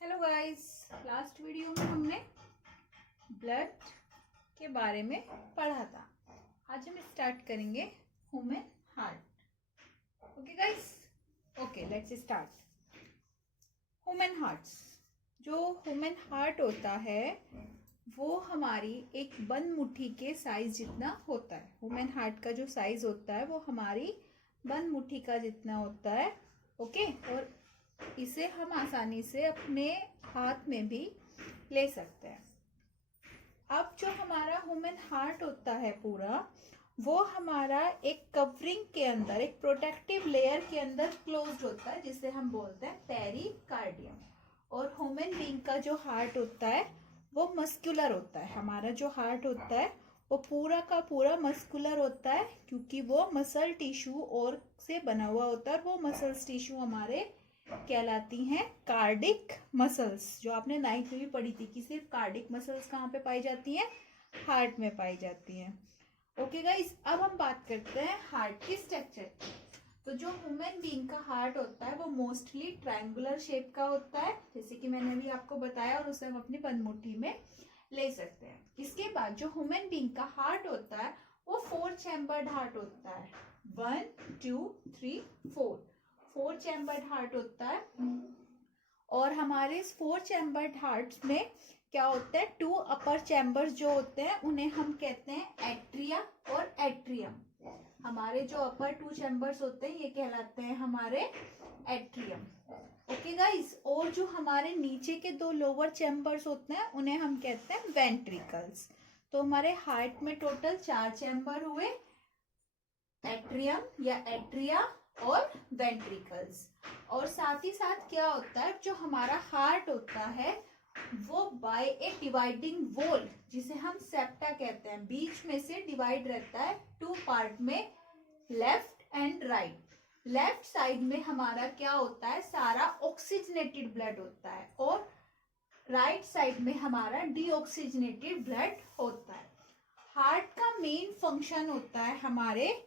Hello guys, last video में हमने blood के बारे में पढ़ा था। आज हम स्टार्ट करेंगे human heart. Okay guys, okay let's start. Human hearts, जो ह्यूमन हार्ट होता है वो हमारी एक बंद मुट्ठी के साइज जितना होता है। ह्यूमन हार्ट का जो साइज होता है वो हमारी बंद मुट्ठी का जितना होता है। ओके, और इसे हम आसानी से अपने हाथ में भी ले सकते हैं। अब जो हमारा ह्यूमन हार्ट होता है पूरा, वो हमारा एक कवरिंग के अंदर, एक प्रोटेक्टिव लेयर के अंदर क्लोज्ड होता है, जिसे हम बोलते हैं पेरिकार्डियम। और ह्यूमन बीइंग का जो हार्ट होता है वो मस्कुलर होता है। हमारा जो हार्ट होता है वो पूरा का पूरा मस्कुलर होता है, क्योंकि वो मसल टिश्यू और से बना हुआ होता है। और वो मसल्स टिश्यू हमारे कहलाती हैं कार्डिक मसल्स, जो आपने 9th में भी पढ़ी थी कि सिर्फ कार्डिक मसल्स कहाँ पे पाई जाती हैं, हार्ट में पाई जाती हैं। ओके गाइस, अब हम बात करते हैं हार्ट की स्ट्रक्चर की। तो जो ह्यूमन बीइंग का हार्ट होता है वो मोस्टली ट्रायंगुलर शेप का होता है, जैसे कि मैंने अभी आपको बताया, और उसे हम अपनी बंद मुट्ठी में ले सकते हैं। इसके बाद जो ह्यूमन बीइंग का हार्ट होता है वो 4 चैम्बर्ड हार्ट होता है। 1 2 3 4 चैम्बर्ड हार्ट होता है। और हमारे इस 4 चैम्बर्ड हार्ट्स में क्या होता है, 2 अपर चैम्बर्स जो होते हैं उन्हें हम कहते हैं एट्रिया और एट्रियम। हमारे जो अपर 2 चैम्बर्स होते हैं ये कहलाते हैं हमारे एट्रियम। ओके गाइस, और जो हमारे नीचे के 2 लोअर चैम्बर्स होते हैं उन्हें हम कहते हैं वेंट्रिकल्स। तो हमारे हार्ट में टोटल 4 चैम्बर हुए, एट्रियम या एट्रिया और वेंट्रिकल्स। और साथ ही साथ क्या होता है, जो हमारा हार्ट होता है वो बाय ए डिवाइडिंग वॉल, जिसे हम सेप्टा कहते हैं, बीच में से डिवाइड रहता है 2 पार्ट में, left and right. Left side में हमारा क्या होता है, सारा ऑक्सीजनेटेड ब्लड होता है, और राइट साइड में हमारा डीऑक्सीजनेटेड ब्लड होता है। हार्ट का मेन फंक्शन होता है हमारे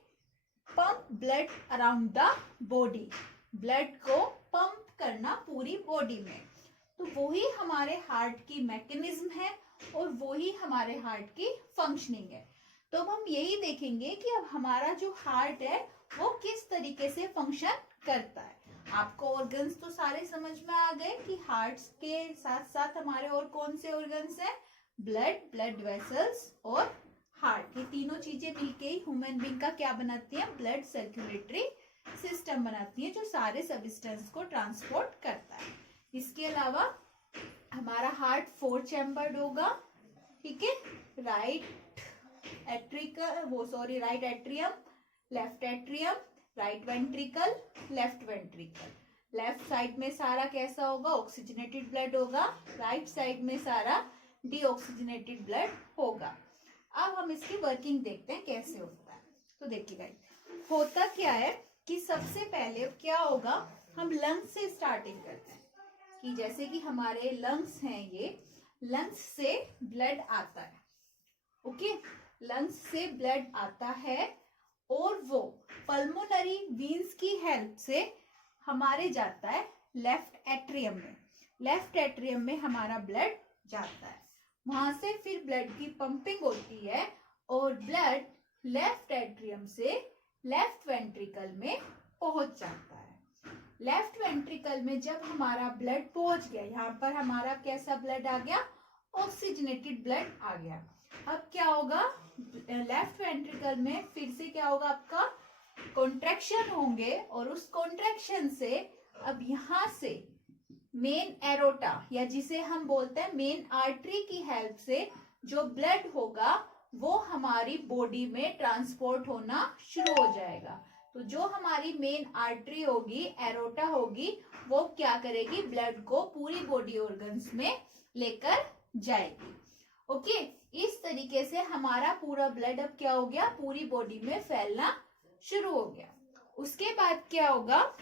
pump blood around the body, blood को पंप करना पूरी बॉडी में। तो वही हमारे हार्ट की मैकेनिज्म है और वही हमारे हार्ट की फंक्शनिंग है। तो अब हम यही देखेंगे कि अब हमारा जो हार्ट है वो किस तरीके से फंक्शन करता है। आपको ऑर्गन्स तो सारे समझ में आ गए कि हार्ट के साथ साथ हमारे और कौन से ऑर्गन्स हैं, ब्लड, ब्लड वेसल्स और हार्ट। ये तीनों चीजें मिलके ही ह्यूमन बीइंग का क्या बनाती है, ब्लड सर्कुलेटरी सिस्टम बनाती है, जो सारे सब्सटेंस को ट्रांसपोर्ट करता है। इसके अलावा हमारा हार्ट 4 चैम्बर्ड होगा, ठीक है। Right atrium, left atrium, right ventricle, left ventricle. Left side में सारा कैसा होगा, ऑक्सीजनेटेड ब्लड होगा, राइट साइड में सारा डीऑक्सीजनेटेड ब्लड होगा। अब हम इसकी वर्किंग देखते हैं कैसे होता है। तो देखिएगा, होता क्या है कि सबसे पहले क्या होगा, हम लंग्स से स्टार्टिंग करते हैं, कि जैसे कि हमारे लंग्स हैं, ये लंग्स से ब्लड आता है। ओके, लंग्स से ब्लड आता है और वो पल्मोनरी वीन्स की हेल्प से हमारे जाता है लेफ्ट एट्रियम में। लेफ्ट एट्रियम में हमारा ब्लड जाता है, वहां से फिर ब्लड की पंपिंग होती है और ब्लड लेफ्ट एट्रियम से लेफ्ट वेंट्रिकल में पहुंच जाता है। लेफ्ट वेंट्रिकल में जब हमारा ब्लड पहुंच गया, यहाँ पर हमारा कैसा ब्लड आ गया, ऑक्सीजनेटेड ब्लड आ गया। अब क्या होगा, लेफ्ट वेंट्रिकल में फिर से क्या होगा, आपका कॉन्ट्रैक्शन होंगे, और उस कॉन्ट्रैक्शन से अब यहाँ से मेन एरोटा, या जिसे हम बोलते हैं मेन आर्टरी की हेल्प से जो ब्लड होगा वो हमारी बॉडी में ट्रांसपोर्ट होना शुरू हो जाएगा। तो जो हमारी मेन आर्टरी होगी, एरोटा होगी, वो क्या करेगी, ब्लड को पूरी बॉडी ऑर्गन्स में लेकर जाएगी। ओके, इस तरीके से हमारा पूरा ब्लड अब क्या हो गया, पूरी बॉडी में फैलना शुरू हो गया। उसके बाद क्या होगा,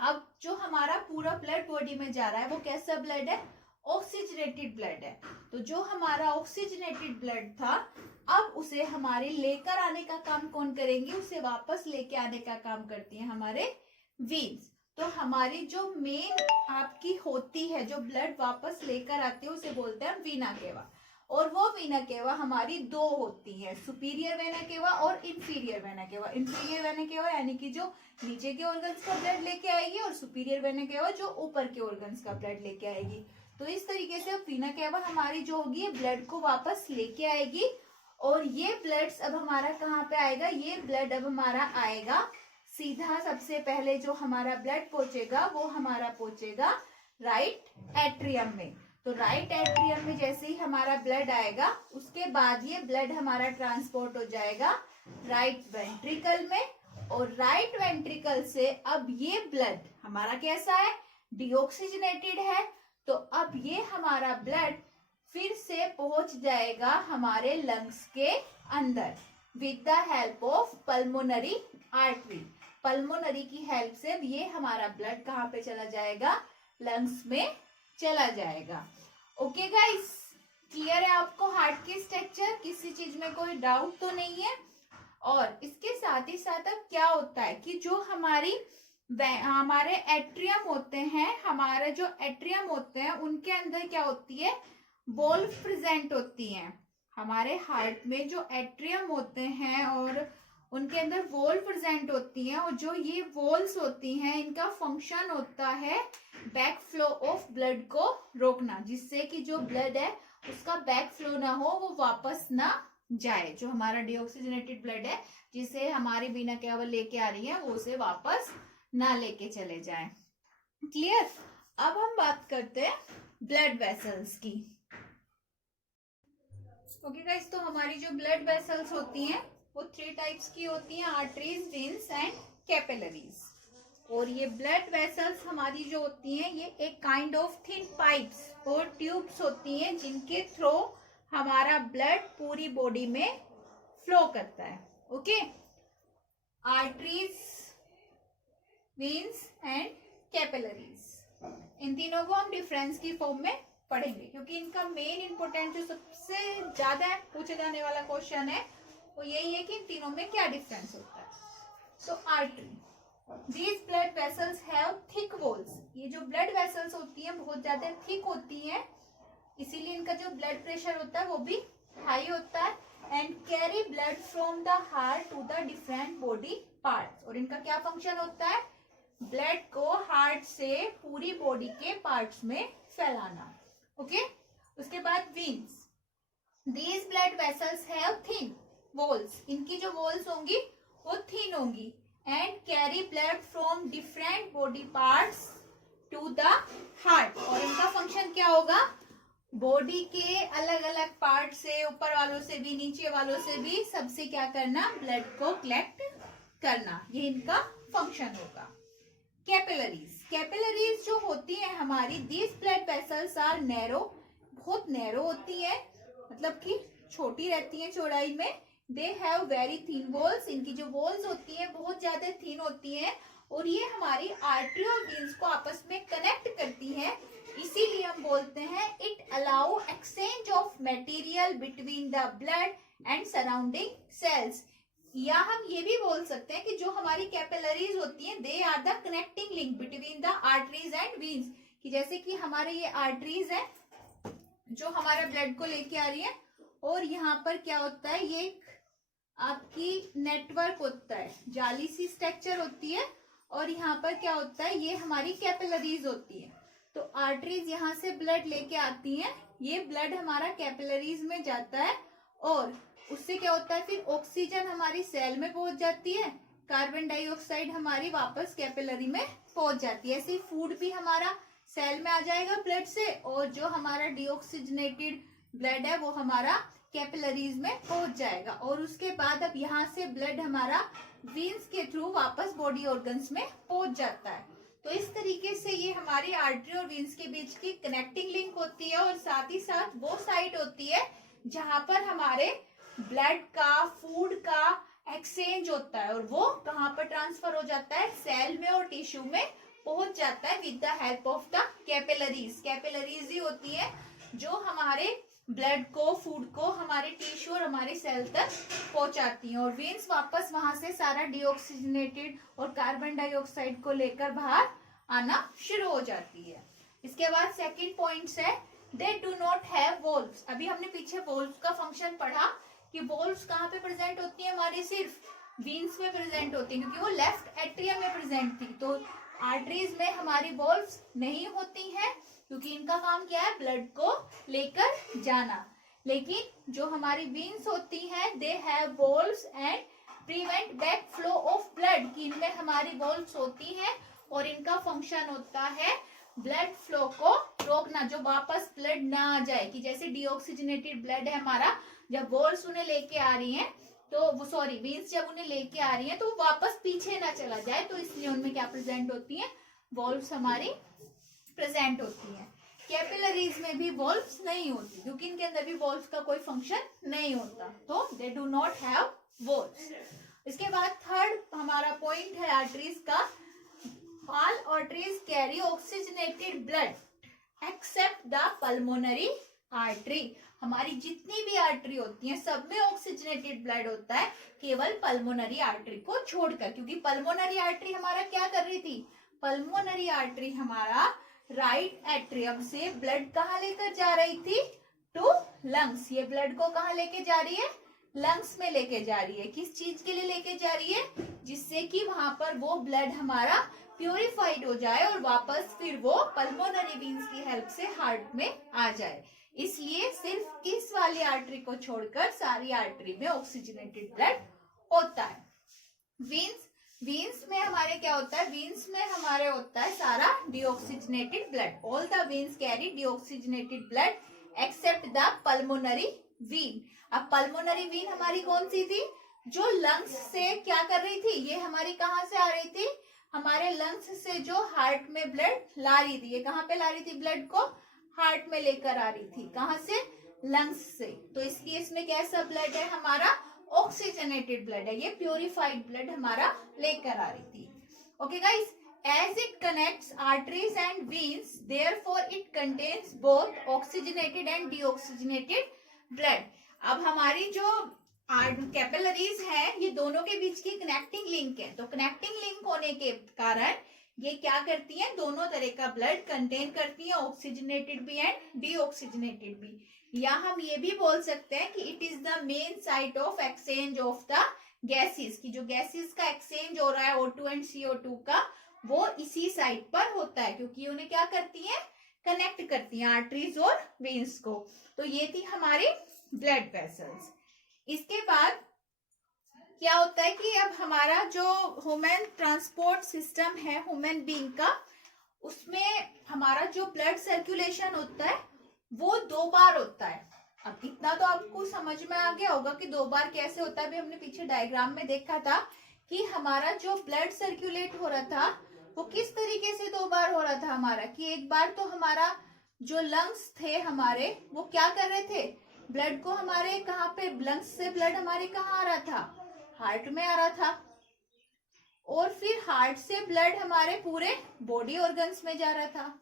अब जो हमारा पूरा ब्लड बॉडी में जा रहा है वो कैसा ब्लड है, ऑक्सीजनेटेड ब्लड है। तो जो हमारा ऑक्सीजनेटेड ब्लड था, अब उसे हमारे लेकर आने का काम कौन करेंगे, उसे वापस लेके आने का काम करती है हमारे वीन्स। तो हमारी जो मेन आप की होती है, जो ब्लड वापस लेकर आती है, उसे बोलते हैं वीना केवा। और वो वीना केवा हमारी दो होती है, सुपीरियर वेना केवा और inferior vena cava. Inferior vena cava यानी कि जो नीचे के ऑर्गन्स का ब्लड लेके आएगी, और सुपीरियर वेना केवा जो ऊपर के ऑर्गन्स का ब्लड लेके आएगी। तो इस तरीके से वीना केवा हमारी जो होगी ब्लड को वापस लेके आएगी। और ये ब्लड अब हमारा कहाँ पे आएगा, ये ब्लड अब हमारा आएगा सीधा, सबसे पहले जो हमारा ब्लड पहुंचेगा वो हमारा पहुंचेगा राइट एट्रियम में। तो राइट एट्रियम में जैसे ही हमारा ब्लड आएगा, उसके बाद ये ब्लड हमारा ट्रांसपोर्ट हो जाएगा राइट वेंट्रिकल में। और राइट वेंट्रिकल से अब ये ब्लड हमारा कैसा है, डीऑक्सीजनेटेड है। तो अब ये हमारा ब्लड फिर से पहुंच जाएगा हमारे लंग्स के अंदर with the help of pulmonary artery. Pulmonary की हेल्प से ये हमारा ब्लड कहाँ पे चला जाएगा, लंग्स में चला जाएगा। ओके गाइस, क्लियर है आपको हार्ट की स्ट्रक्चर, किसी चीज में कोई डाउट तो नहीं है। और इसके साथ ही साथ अब क्या होता है कि जो हमारे एट्रियम होते हैं, हमारे जो एट्रियम होते हैं उनके अंदर क्या होती है, वॉल्व प्रेजेंट होती हैं। हमारे हार्ट में जो एट्रियम होते हैं और उनके अंदर वॉल्व प्रेजेंट होती हैं, और जो ये वॉल्स होती हैं इनका फंक्शन होता है बैक फ्लो ऑफ ब्लड को रोकना, जिससे कि जो ब्लड है उसका बैक फ्लो ना हो, वो वापस ना जाए। जो हमारा डीऑक्सीजनेटेड ब्लड है जिसे हमारी वीना केवा लेके आ रही है, वो उसे वापस ना लेके चले जाए। क्लियर। अब हम बात करते हैं ब्लड वेसल्स की। ओके गाइस, तो हमारी जो ब्लड वेसल्स होती हैं वो 3 टाइप्स की होती हैं, आर्टरीज, वेन्स एंड कैपिलरीज। और ये ब्लड वेसल्स हमारी जो होती हैं ये एक काइंड ऑफ थिन पाइप्स और ट्यूब्स होती हैं जिनके थ्रू हमारा ब्लड पूरी बॉडी में फ्लो करता है। Okay, arteries, veins and capillaries, इन तीनों को हम डिफरेंस की फॉर्म में पढ़ेंगे, क्योंकि इनका मेन इंपोर्टेंट जो सबसे ज्यादा पूछे जाने वाला क्वेश्चन है वो यही है कि इन तीनों में क्या डिफरेंस होता है। तो artery, these blood vessels have thick walls. ये जो ब्लड वेसल्स होती हैं बहुत ज्यादा थिक होती हैं, इसीलिए इनका जो ब्लड प्रेशर होता है वो भी हाई होता है। And carry blood from the heart to the different body parts. और इनका क्या फंक्शन होता है, ब्लड को हार्ट से पूरी बॉडी के पार्ट्स में फैलाना। ओके, उसके बाद veins, these blood vessels have thin walls. इनकी जो वॉल्स होंगी वो थिन होंगी। And carry blood from different body parts to the heart. और इनका फंक्शन क्या होगा, बॉडी के अलग अलग पार्ट से, ऊपर वालों से भी, नीचे वालों से भी, सबसे क्या करना, ब्लड को कलेक्ट करना, ये इनका फंक्शन होगा। कैपिलरीज, कैपिलरीज जो होती है हमारी, these blood vessels are narrow, बहुत नैरो होती है, मतलब कि छोटी रहती है चौड़ाई में। They have very thin walls, इनकी जो वॉल्स होती हैं बहुत ज्यादा थिन होती हैं, और ये हमारी आर्टरी और वेन्स को आपस में कनेक्ट करती है। इसीलिए हम बोलते हैं it allow exchange of material between the blood and surrounding sales. या हम ये भी बोल सकते हैं कि जो हमारी कैपिलरीज होती हैं they are the connecting link between the arteries and veins. कि जैसे कि हमारे ये आर्टरीज है जो हमारा ब्लड को लेके आ रही है, और यहाँ पर क्या होता है, ये आपकी नेटवर्क होता है, जाली सी स्ट्रक्चर होती है, और यहाँ पर क्या होता है, ये हमारी कैपिलरीज होती है। तो आर्टरीज यहाँ से ब्लड लेके आती हैं, ये ब्लड हमारा कैपिलरीज में जाता है, और उससे क्या होता है, फिर ऑक्सीजन हमारी सेल में पहुंच जाती है, कार्बन डाइऑक्साइड हमारी वापस कैपिलरी में पहुंच जाती है। ऐसे फूड भी हमारा सेल में आ जाएगा ब्लड से, और जो हमारा डीऑक्सीजनेटेड ब्लड है वो हमारा कैपिलरीज में पहुंच जाएगा। और उसके बाद अब यहाँ से ब्लड हमारा वेन्स के थ्रू वापस बॉडी ऑर्गन्स में पहुंच जाता है। तो इस तरीके से ये हमारी आर्टरी और वेन्स के बीच की कनेक्टिंग लिंक होती है, और साथ ही साथ वो साइट होती है जहां पर हमारे ब्लड का, फूड का एक्सचेंज होता है, और वो कहाँ पर ट्रांसफर हो जाता है, सेल में और टिश्यू में पहुंच जाता है with the help of the capillaries. Capillaries ही होती है जो हमारे ब्लड को, फूड को हमारे टिश्यू और हमारे सेल तक पहुंचाती हैं, और वेन्स वापस वहां से सारा डीऑक्सीजनेटेड और कार्बन डाइऑक्साइड को लेकर बाहर आना शुरू हो जाती है। इसके बाद सेकंड पॉइंट्स है दे डू नॉट हैव वॉल्व्स। अभी हमने पीछे वॉल्व का फंक्शन पढ़ा कि वॉल्व्स कहाँ पे प्रेजेंट होती है, हमारी सिर्फ वीन्स में प्रेजेंट होती है क्योंकि वो लेफ्ट एट्रियम में प्रेजेंट थी। तो आर्टरीज में हमारी वॉल्व्स नहीं होती हैं क्योंकि इनका काम क्या है, ब्लड को लेकर जाना। लेकिन जो हमारी वीन्स होती हैं they have valves and prevent back flow of blood, कि इनमें हमारी वॉल्व्स होती हैं और इनका फंक्शन होता है ब्लड फ्लो को रोकना, जो वापस ब्लड ना आ जाए। कि जैसे डीऑक्सीजनेटेड ब्लड है हमारा, जब वॉल्व्स उन्हें लेके आ रही हैं तो वो सॉरी वीन्स जब उन्हें लेके आ रही हैं तो वो वापस पीछे ना चला जाए, तो इसलिए उनमें क्या प्रेजेंट होती है, वॉल्व्स हमारी प्रेजेंट होती हैं। कैपिलरीज में भी वॉल्व्स नहीं होती क्योंकि इनके अंदर भी वॉल्व्स का कोई फंक्शन नहीं होता, तो they do not have valves. इसके बाद थर्ड हमारा पॉइंट है आर्टरीज का, all arteries carry oxygenated blood except the pulmonary artery. हमारी जितनी भी आर्टरी होती हैं सब में ऑक्सीजनेटेड ब्लड होता है, केवल पल्मोनरी आर्टरी को छोड़कर, क्योंकि पल्मोनरी आर्टरी हमारा क्या कर रही थी, पल्मोनरी आर्टरी हमारा राइट एट्रियम से ब्लड कहाँ लेकर जा रही थी, टू लंग्स। ये ब्लड को कहाँ लेके जा रही है, लंग्स में लेके जा रही है। किस चीज के लिए लेके जा रही है, जिससे कि वहां पर वो ब्लड हमारा प्यूरिफाइड हो जाए और वापस फिर वो पल्मोनरी वीन्स की हेल्प से हार्ट में आ जाए। इसलिए सिर्फ इस वाली आर्टरी को छोड़कर सारी आर्टरी में ऑक्सीजनेटेड ब्लड होता है। वीन्स में हमारे क्या होता है, वीन्स में हमारे होता है सारा deoxygenated blood. All the veins carry deoxygenated blood except the pulmonary vein. अब पल्मोनरी वीन हमारी कौन सी थी, जो लंग्स से क्या कर रही थी, ये हमारी कहाँ से आ रही थी, हमारे लंग्स से जो हार्ट में ब्लड ला रही थी। ये कहाँ पे ला रही थी, ब्लड को हार्ट में लेकर आ रही थी, कहाँ से, लंग्स से। तो इसलिए इसमें कैसा ब्लड है हमारा, ऑक्सीजनेटेड ब्लड है, ये प्यूरिफाइड ब्लड हमारा लेकर आ रही थी। Okay guys, as it connects arteries and veins, therefore it contains both oxygenated and deoxygenated blood. अब हमारी जो कैपिलरीज है ये दोनों के बीच की कनेक्टिंग लिंक है, तो कनेक्टिंग लिंक होने के कारण ये क्या करती हैं, दोनों तरह का ब्लड कंटेन करती हैं, ऑक्सीजनेटेड भी एंड डीऑक्सीजनेटेड भी। या हम ये भी बोल सकते हैं कि it is the main site of exchange of the gases, की जो गैसेस का एक्सचेंज हो रहा है O2 एंड CO2 का, वो इसी साइट पर होता है क्योंकि उन्हें क्या करती हैं, कनेक्ट करती हैं आर्टरीज और वेन्स को। तो ये थी हमारी ब्लड वेसल्स। इसके बाद क्या होता है कि अब हमारा जो ह्यूमन ट्रांसपोर्ट सिस्टम है ह्यूमन बीइंग का, उसमें हमारा जो ब्लड सर्कुलेशन होता है वो 2 बार होता है। अब इतना तो आपको समझ में आ गया होगा कि 2 बार कैसे होता है। अभी हमने पीछे डायग्राम में देखा था कि हमारा जो ब्लड सर्कुलेट हो रहा था वो किस तरीके से 2 बार हो रहा था हमारा, कि एक बार तो हमारा जो लंग्स थे हमारे वो क्या कर रहे थे, ब्लड को हमारे कहाँ पे, लंग्स से ब्लड हमारे कहाँ आ रहा था, हार्ट में आ रहा था। और फिर हार्ट से ब्लड हमारे पूरे बॉडी ऑर्गन्स में जा रहा था,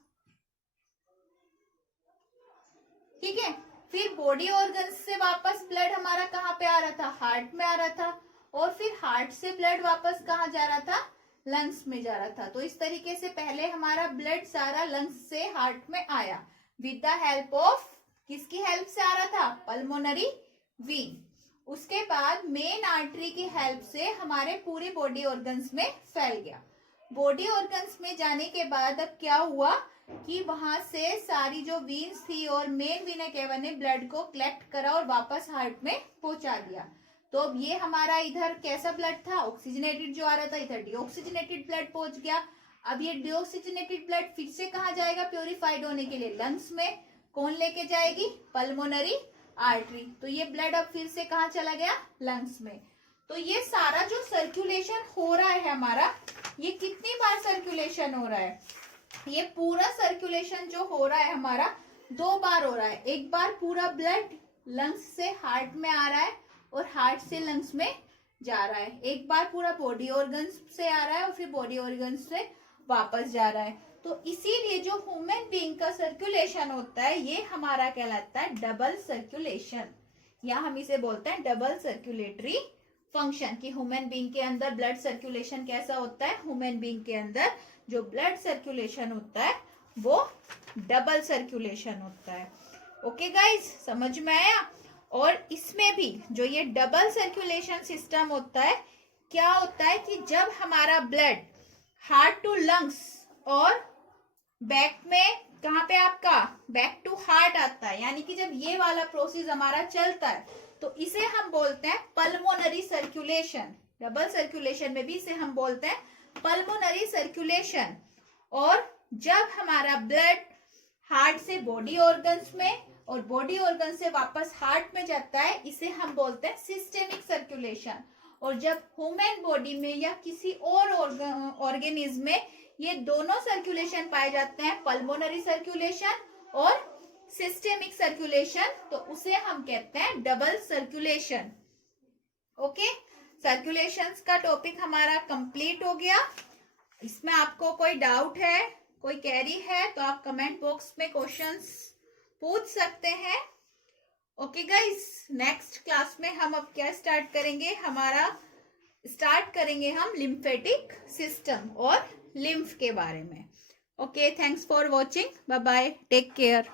ठीक है। फिर बॉडी ऑर्गन्स से वापस ब्लड हमारा कहाँ पे आ रहा था, हार्ट में आ रहा था। और फिर हार्ट से ब्लड वापस कहाँ जा रहा था, लंग्स में जा रहा था। तो इस तरीके से पहले हमारा ब्लड सारा लंग्स से हार्ट में आया विद द हेल्प ऑफ, किसकी हेल्प से आ रहा था, पल्मोनरी वीन। उसके बाद मेन आर्टरी की हेल्प से हमारे पूरे बॉडी ऑर्गन्स में फैल गया। बॉडी ऑर्गन्स में जाने के बाद अब क्या हुआ कि वहां से सारी जो वीन्स थी और मेन वीना केवा ने ब्लड को कलेक्ट करा और वापस हार्ट में पहुंचा दिया। तो अब ये हमारा इधर कैसा ब्लड था, ऑक्सीजनेटेड जो आ रहा था, इधर डीऑक्सीजनेटेड ब्लड पहुंच गया। अब ये डीऑक्सीजनेटेड ब्लड फिर से कहाँ जाएगा, प्योरीफाइड होने के लिए लंग्स में। कौन लेके जाएगी, पल्मोनरी आर्टरी। तो ये ब्लड अब फिर से कहाँ चला गया, लंग्स में। तो ये सारा जो सर्कुलेशन हो रहा है हमारा, ये कितनी बार सर्कुलेशन हो रहा है, ये पूरा सर्कुलेशन जो हो रहा है हमारा 2 बार हो रहा है। एक बार पूरा ब्लड लंग्स से हार्ट में आ रहा है और हार्ट से लंग्स में जा रहा है। एक बार पूरा बॉडी ऑर्गन्स से आ रहा है और फिर बॉडी ऑर्गन्स से वापस जा रहा है। तो इसीलिए जो ह्यूमन बीइंग का सर्कुलेशन होता है ये हमारा कहलाता है डबल सर्कुलेशन, या हम इसे बोलते हैं डबल सर्कुलेटरी फंक्शन। कि ह्यूमन बीइंग के अंदर ब्लड सर्कुलेशन कैसा होता है, ह्यूमन बीइंग के अंदर जो ब्लड सर्कुलेशन होता है वो डबल सर्कुलेशन होता है। ओके गाइस, समझ में आया। और इसमें भी जो ये डबल सर्कुलेशन सिस्टम होता है, क्या होता है कि जब हमारा ब्लड हार्ट टू लंग्स और बैक में, कहाँ पे आपका बैक टू हार्ट आता है, यानी कि जब ये वाला प्रोसेस हमारा चलता है तो इसे हम बोलते हैं पल्मोनरी सर्कुलेशन। डबल सर्कुलेशन में भी इसे हम बोलते हैं पल्मोनरी सर्कुलेशन। और जब हमारा ब्लड हार्ट से बॉडी ऑर्गन्स में और बॉडी ऑर्गन से वापस हार्ट में जाता है, इसे हम बोलते हैं सिस्टेमिक सर्कुलेशन। और जब ह्यूमन बॉडी में या किसी और ऑर्गेनिज्म में ये दोनों सर्कुलेशन पाए जाते हैं, पल्मोनरी सर्कुलेशन और सिस्टेमिक सर्कुलेशन, तो उसे हम कहते हैं डबल सर्कुलेशन। ओके, सर्कुलेशंस का टॉपिक हमारा कंप्लीट हो गया। इसमें आपको कोई डाउट है, कोई क्वेरी है, तो आप कमेंट बॉक्स में क्वेश्चंस पूछ सकते हैं। ओके गाइस, नेक्स्ट क्लास में हम अब क्या स्टार्ट करेंगे, स्टार्ट करेंगे हम लिम्फेटिक सिस्टम और लिम्फ के बारे में। Okay, thanks for watching, bye bye, take care.